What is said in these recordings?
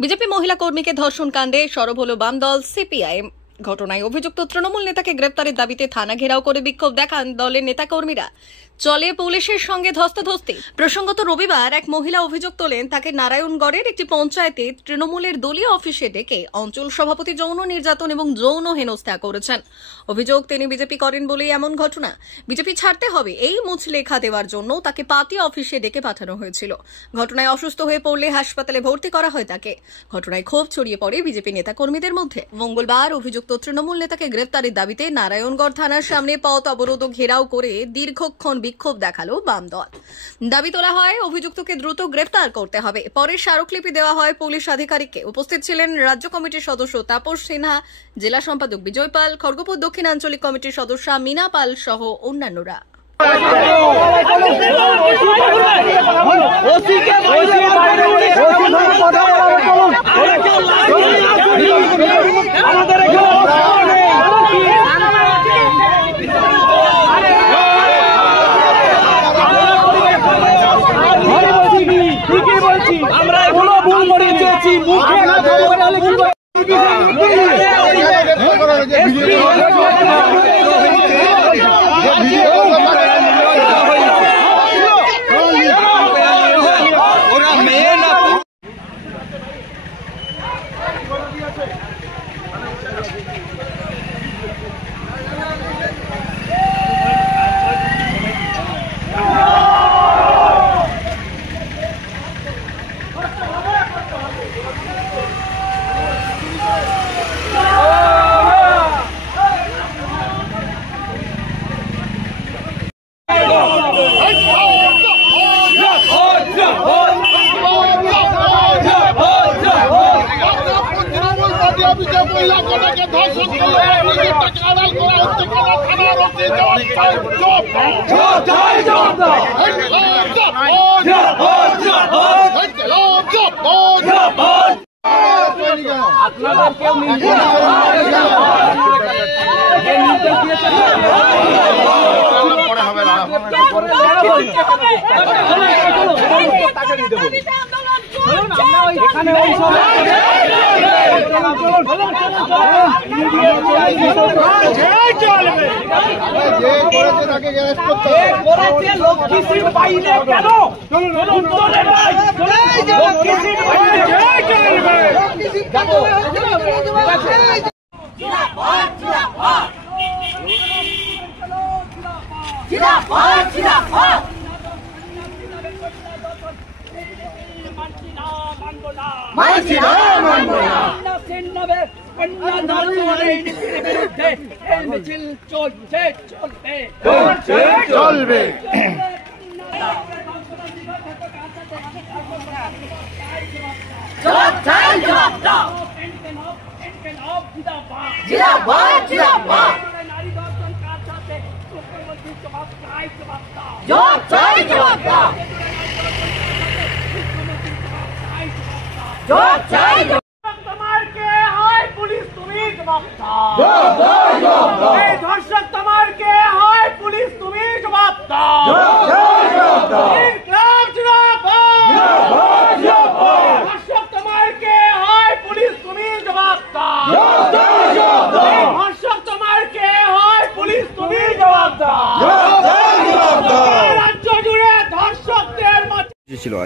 BJP মহিলা কর্মীকে ধর্ষণ কাণ্ডে সরব হল বাম দল সিপিআইএম। ঘটনায় অভিযুক্ত তৃণমূল নেতাকে গ্রেপ্তারের দাবিতে থানা ঘেরাও করে বিক্ষোভ দেখান দলের নেতাকর্মীরা। চলে পুলিশের সঙ্গে ধস্তাধস্তি। প্রসঙ্গত রবিবার এক মহিলা অভিযোগ তোলেন তাকে নারায়ণগড়ের একটি পঞ্চায়েতে তৃণমূলের দলীয় অফিসে ডেকে অঞ্চল সভাপতি যৌন নির্যাতন এবং যৌন হেনস্থা করেছেন। অভিযোগ তিনি বিজেপি করেন বলেই এমন ঘটনা। বিজেপি ছাড়তে হবে এই মুচলেখা দেওয়ার জন্য তাকে পার্টি অফিসে ডেকে পাঠানো হয়েছিল। ঘটনায় অসুস্থ হয়ে পড়লে হাসপাতালে ভর্তি করা হয় তাকে। ঘটনায় ক্ষোভ ছড়িয়ে পড়ে বিজেপি নেতাকর্মীদের মধ্যে। মঙ্গলবার অভিযুক্ত তৃণমূল নেতাকে গ্রেপ্তারের দাবিতে নারায়ণগড় থানার সামনে পথ অবরোধ ঘেরাও করে দীর্ঘক্ষণ বিক্ষোভ দেখালো বাম দল। দাবি তোলা হয় অভিযুক্তকে দ্রুত গ্রেফতার করতে হবে। পরে স্মারকলিপি দেওয়া হয় পুলিশ আধিকারিককে। উপস্থিত ছিলেন রাজ্য কমিটির সদস্য তাপস সিনহা, জেলা সম্পাদক বিজয় পাল, খড়গপুর দক্ষিণ আঞ্চলিক কমিটির সদস্য মিনা পাল সহ অন্যান্যরা। আমরা এখনো ভুল করে চেয়েছি মুখে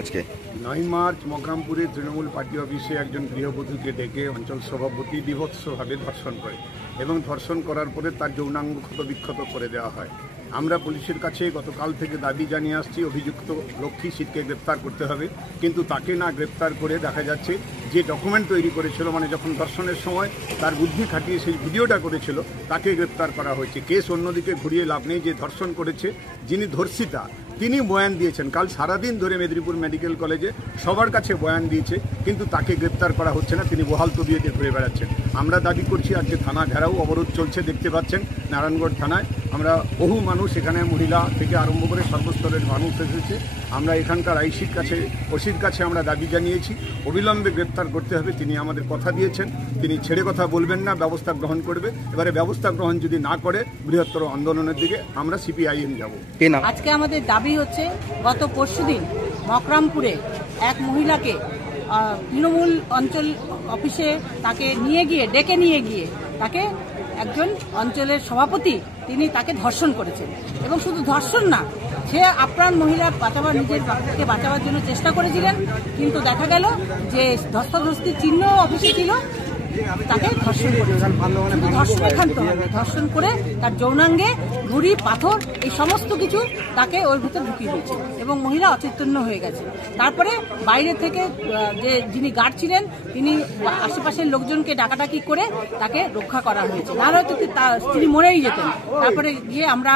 আজকে 9 মার্চ মকরামপুরে তৃণমূল পার্টি অফিসে একজন গৃহবধূকে ডেকে অঞ্চল সভাপতি বিভৎসভাবে ধর্ষণ করে এবং ধর্ষণ করার পরে তার যৌনাঙ্গ ক্ষত বিক্ষত করে দেওয়া হয়। আমরা পুলিশের কাছে গতকাল থেকে দাবি জানিয়ে আসছি অভিযুক্ত লক্ষ্মী সিটকে গ্রেপ্তার করতে হবে, কিন্তু তাকে না গ্রেপ্তার করে দেখা যাচ্ছে যে ডকুমেন্ট তৈরি করেছিল, মানে যখন ধর্ষণের সময় তার বুদ্ধি খাটিয়ে সেই ভিডিওটা করেছিল, তাকে গ্রেপ্তার করা হয়েছে। কেস অন্যদিকে ঘুরিয়ে লাভ নেই। যে ধর্ষণ করেছে, যিনি ধর্ষিতা, তিনি বয়ান দিয়েছেন। কাল সারাদিন ধরে মেদিনীপুর মেডিকেল কলেজে সবার কাছে বয়ান দিয়েছে, কিন্তু তাকে গ্রেপ্তার করা হচ্ছে না। তিনি বহাল তবিয়তে ঘুরে বেড়াচ্ছেন। আমরা দাবি করছি আজকে থানা ঘেরাও অবরোধ চলছে, দেখতে পাচ্ছেন নারায়ণগড় থানায়। আমরা বহু মানুষ এখানে মহিলা থেকে আরম্ভ করে সর্বস্তরের মানুষ এসেছে। আমরা এখানকার আইসির কাছে, ওসির কাছে আমরা দাবি জানিয়েছি অবিলম্বে গ্রেপ্তার করতে হবে। তিনি আমাদের কথা দিয়েছেন, তিনি ছেড়ে কথা বলবেন না, ব্যবস্থা গ্রহণ করবে। এবারে ব্যবস্থা গ্রহণ যদি না করে বৃহত্তর আন্দোলনের দিকে আমরা সিপিআইএম যাব। আজকে আমাদের দাবি হচ্ছে, গত পরশুদিন মকরামপুরে এক মহিলাকে তৃণমূল অঞ্চল অফিসে তাকে ডেকে নিয়ে গিয়ে তাকে একজন অঞ্চলের সভাপতি তিনি তাকে ধর্ষণ করেছেন। এবং শুধু ধর্ষণ না, সে আপ্রাণ মহিলা নিজেকে বাঁচাবার জন্য চেষ্টা করেছিলেন, কিন্তু দেখা গেল যে ধস্তাধস্তির চিহ্ন অফিসে ছিল, তাকে ধর্ষণ করেছেন। শুধু ধর্ষণে ক্ষান্ত হবে, ধর্ষণ করে তার যৌনাঙ্গে ঘুড়ি, পাথর এই সমস্ত কিছু তাকে ওর ভিতরে ঢুকিয়ে দিয়েছে এবং মহিলা অচৈতন্য হয়ে গেছে। তারপরে বাইরে থেকে যিনি গার্ড ছিলেন তিনি আশেপাশের লোকজনকে ডাকাডাকি করে তাকে রক্ষা করা হয়েছে, নাহলে হয়তো তিনি মরেই যেতেন। তারপরে গিয়ে আমরা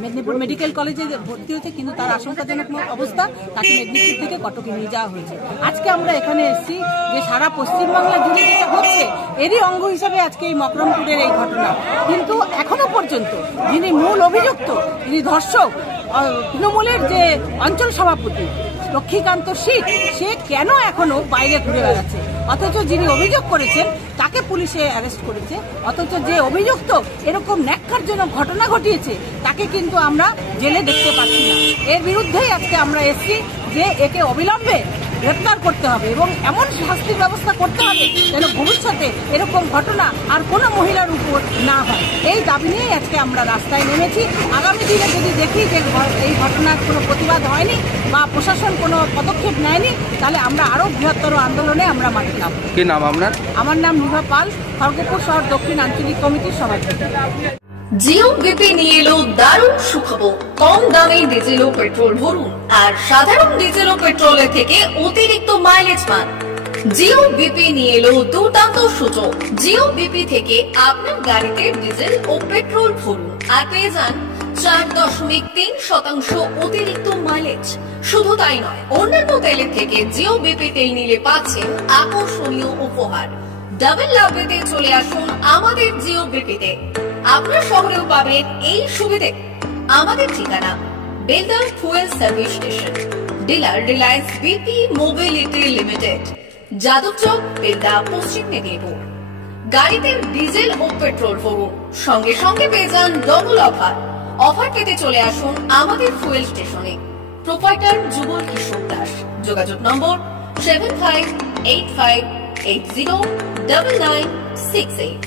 মেদিনীপুর মেডিকেল কলেজে ভর্তি হয়েছে, কিন্তু তার আশঙ্কাজনক অবস্থা, তাকে মেদিনীপুর থেকে কটকে নিয়ে যাওয়া হয়েছে। আজকে আমরা এখানে এসেছি যে সারা পশ্চিমবাংলা জুড়ে যেটা হচ্ছে এরই অঙ্গ হিসাবে আজকে এই মকরমপুরের এই ঘটনা। কিন্তু এখনো পর্যন্ত যিনি মূল অভিযুক্ত, যিনি ধর্ষক, তৃণমূলের যে অঞ্চল সভাপতি লক্ষ্মীকান্ত সিট, সে কেন এখনো বাইরে ঘুরে বেড়াচ্ছে? অথচ যিনি অভিযোগ করেছেন তাকে পুলিশে অ্যারেস্ট করেছে, অথচ যে অভিযুক্ত এরকম ন্যাক্কারজনক ঘটনা ঘটিয়েছে তাকে কিন্তু আমরা জেলে দেখতে পাচ্ছি না। এর বিরুদ্ধেই আজকে আমরা এসেছি যে একে অবিলম্বে গ্রেপ্তার করতে হবে এবং এমন শাস্তির ব্যবস্থা করতে হবে যেন ভবিষ্যতে এরকম ঘটনা আর কোনো মহিলার উপর না হয়। এই দাবি নিয়েই আজকে আমরা রাস্তায় নেমেছি। আগামী দিনে যদি দেখি যে এই ঘটনার কোনো প্রতিবাদ হয়নি বা প্রশাসন কোনো পদক্ষেপ নেয়নি, তাহলে আমরা আরও বৃহত্তর আন্দোলনে আমরা মাঠে নামব। কি নাম আপনার? আমার নাম নিভা পাল, খড়গপুর শহর দক্ষিণ আঞ্চলিক কমিটির সভাপতি। জিও বিপি নিয়ে এলো দারুণ সুখবর। কম দামে ডিজেল ও পেট্রোল ভরুন আর সাধারণ ডিজেল ও পেট্রোলের থেকে অতিরিক্ত মাইলেজ পান। জিও বিপি নিয়ে এলো দুর্দান্ত সুযোগ। জিও বিপি থেকে আপনার গাড়িতে ডিজেল ও পেট্রোল ভরুন আর পেয়ে যান 4.3% অতিরিক্ত মাইলেজ। শুধু তাই নয়, অন্যান্য তেলের থেকে জিও বিপি তেল নিলে পাচ্ছেন আকর্ষণীয় উপহার। ডাবল লাভ পেতে চলে আসুন আমাদের জিও বিপিতে। আপনার শহরেও পাবেন এই সুবিধে। আমাদের ঠিকানা Belda fuel service station, dealer Reliance BP mobility limited, Jadabchak, Belda, পশ্চিম মেদিনীপুর। গাড়িতে ডিজেল ও পেট্রোল ভরুন, সঙ্গে সঙ্গে পেয়ে যান ডবল অফার। অফার পেতে চলে আসুন আমাদের ফুয়েল স্টেশনে। প্রোপাইটার যুগল কিশোর দাস। যোগাযোগ নম্বর 7585809968।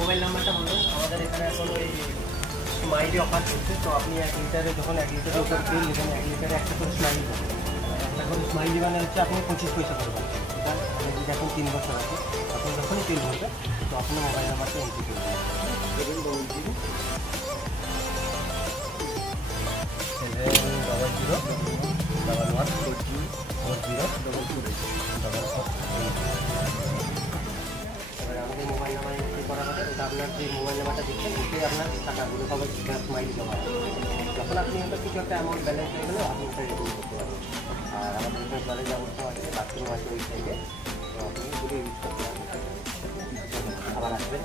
মোবাইল নাম্বারটা বলুন। আমাদের এখানে এখন ওই স্মাইলি অফার চলছে, তো আপনি 1 লিটারে যখন 1 লিটারের উপর তেল নেবেন, 1 লিটারে একটা করে স্মাইলি পাবেন। একটা করে স্মাইলি মানে হচ্ছে আপনি 25 পয়সা করবেন। এটা আপনি যদি এখন 3 বছর আছে, তখন যখনই তেল ভরবে তো আপনার মোবাইল নাম্বারটা এন্ট্রি করবেন। 7001140 মোবাইল নাম্বার এন্ট্রি করা হবে। ওটা আপনার যে মোবাইল নাম্বারটা দিচ্ছেন ওটাই আপনার টাকাগুলো সবাই স্মাইলি জমা হবে। যখন আপনি ওটা কিছু একটা অ্যামাউন্ট ব্যালেন্স হয়ে গেলে আপনি ওটা রিডিম করতে পারবেন। আর আমাদের এখানে জলের ব্যবস্থা আছে, বাথরুম আছে ওই সাইডে, তো আপনি এগুলো ইউজ করতে পারবেন। আবার আসবেন।